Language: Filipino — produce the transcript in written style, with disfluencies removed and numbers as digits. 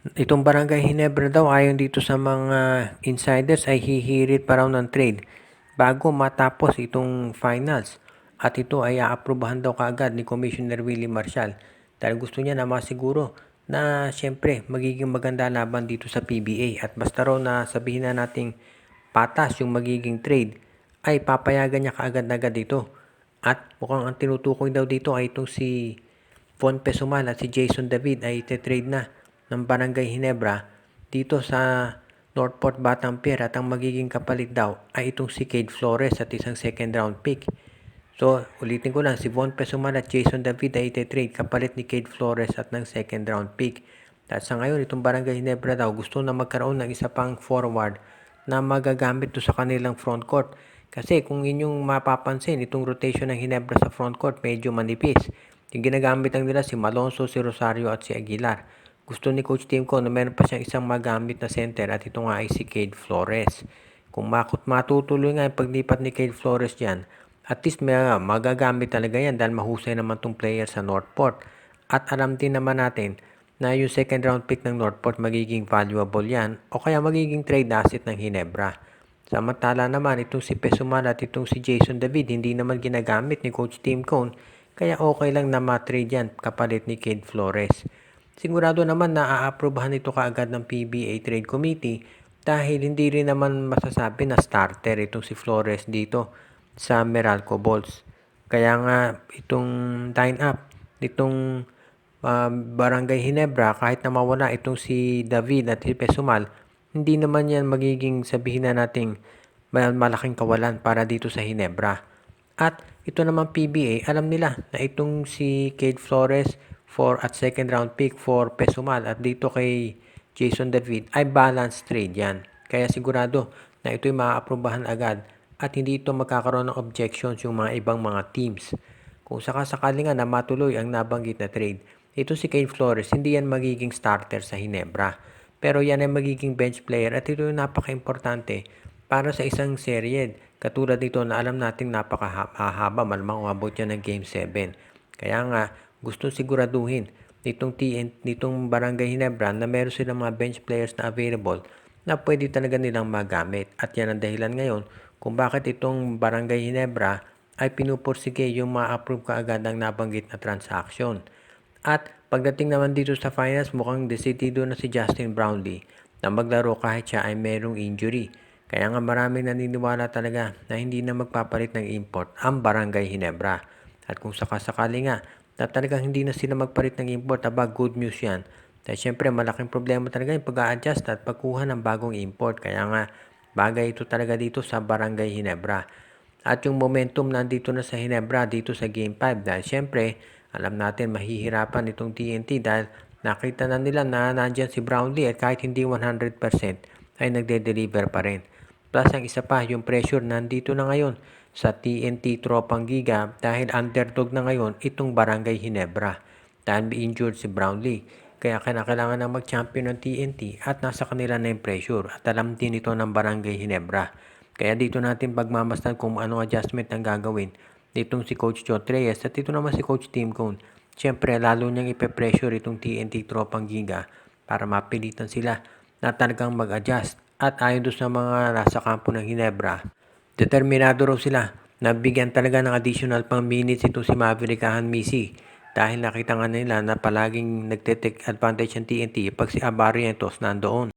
Itong Barangay Ginebra daw ayon dito sa mga insiders ay hihirit pa raw ng trade bago matapos itong finals. At ito ay aaprubahan daw kaagad ni Commissioner Willie Marcial dahil gusto niya na masiguro na siyempre magiging maganda laban dito sa PBA. At basta raw na sabihin na nating patas yung magiging trade ay papayagan niya kaagad-agad dito. At mukhang ang tinutukoy daw dito ay itong si Von Pesumal at si Jason David ay ite-trade na ng Barangay Ginebra dito sa Northport Batanguer at ang magiging kapalit daw ay itong si Cade Flores at isang second round pick. So, ulitin ko lang, si Von Pesumal at Jason David ay ite-trade kapalit ni Cade Flores at ng second round pick. At sa ngayon, itong Barangay Ginebra daw gusto na magkaroon ng isa pang forward na magagamit to sa kanilang front court. Kasi kung inyong mapapansin, itong rotation ng Ginebra sa front court medyo manipis. Yung ginagamit lang nila si Malonzo, si Rosario at si Aguilar. Gusto ni Coach Tim ko na meron pa siyang isang magamit na center at ito nga ay si Cade Flores. Kung matutuloy nga yung paglipat ni Cade Flores dyan, at least magagamit talaga yan dahil mahusay naman tong player sa Northport. At alam din naman natin na yung second round pick ng Northport magiging valuable yan o kaya magiging trade asset ng Ginebra. Samantala naman itong si Pesumal at itong si Jason David hindi naman ginagamit ni Coach Tim Cone kaya okay lang na ma-trade yan kapalit ni Cade Flores. Sigurado naman na aaprubahan ito kaagad ng PBA Trade Committee dahil hindi rin naman masasabi na starter itong si Flores dito sa Meralco Bulls. Kaya nga itong line-up nitong Barangay Ginebra kahit na mawala itong si David at si Pesumal, hindi naman yan magiging sabihin na nating malaking kawalan para dito sa Ginebra. At ito naman PBA, alam nila na itong si Cade Flores at second round pick for Pesumal at dito kay Jason David ay balance trade yan. Kaya sigurado na ito'y maaaprubahan agad at hindi ito magkakaroon ng objections yung mga ibang mga teams. Kung sakasakali nga na matuloy ang nabanggit na trade, ito si Cade Flores, hindi yan magiging starter sa Ginebra. Pero yan ay magiging bench player at ito yung napaka-importante para sa isang serye. Katulad nito na alam nating napakahaba, malamang umabot yan ng Game 7. Kaya nga, gusto siguraduhin nitong Barangay Ginebra na meron silang mga bench players na available na pwede talaga nilang magamit. At yan ang dahilan ngayon kung bakit itong Barangay Ginebra ay pinupursige yung ma-approve kaagad ang nabanggit na transaction. At pagdating naman dito sa finals, mukhang decidido na si Justin Brownlee na maglaro kahit siya ay merong injury. Kaya nga maraming naniniwala talaga na hindi na magpapalit ng import ang Barangay Ginebra. At kung sakasakali nga na talagang hindi na sila magpalit ng import, good news yan. Dahil syempre malaking problema talaga yung pag-a-adjust at pagkuha ng bagong import. Kaya nga bagay ito talaga dito sa Barangay Ginebra. At yung momentum nandito na sa Ginebra dito sa Game 5 dahil syempre alam natin mahihirapan itong TNT dahil nakita na nila na nandyan si Brownlee at kahit hindi 100% ay nagde-deliver pa rin. Plus ang isa pa yung pressure nandito na ngayon sa TNT Tropang Giga dahil underdog na ngayon itong Barangay Ginebra dahil injured si Brownlee. Kaya kailangan na mag-champion ng TNT at nasa kanila na yung pressure at alam din ito ng Barangay Ginebra. Kaya dito natin pagmamasdan kung anong adjustment ang gagawin nitong si Coach John Reyes at ito naman si Coach Tim Cone. Siyempre lalo niyang ipe-pressure itong TNT Tropang Giga para mapilitan sila na talagang mag-adjust. At ayon doon sa mga nasa kampo ng Ginebra, determinado raw sila na bigyan talaga ng additional pang minutes itong si Maverick Misi dahil nakita nga nila na palaging nagte-take advantage ng TNT pag si Abarrientos nandoon.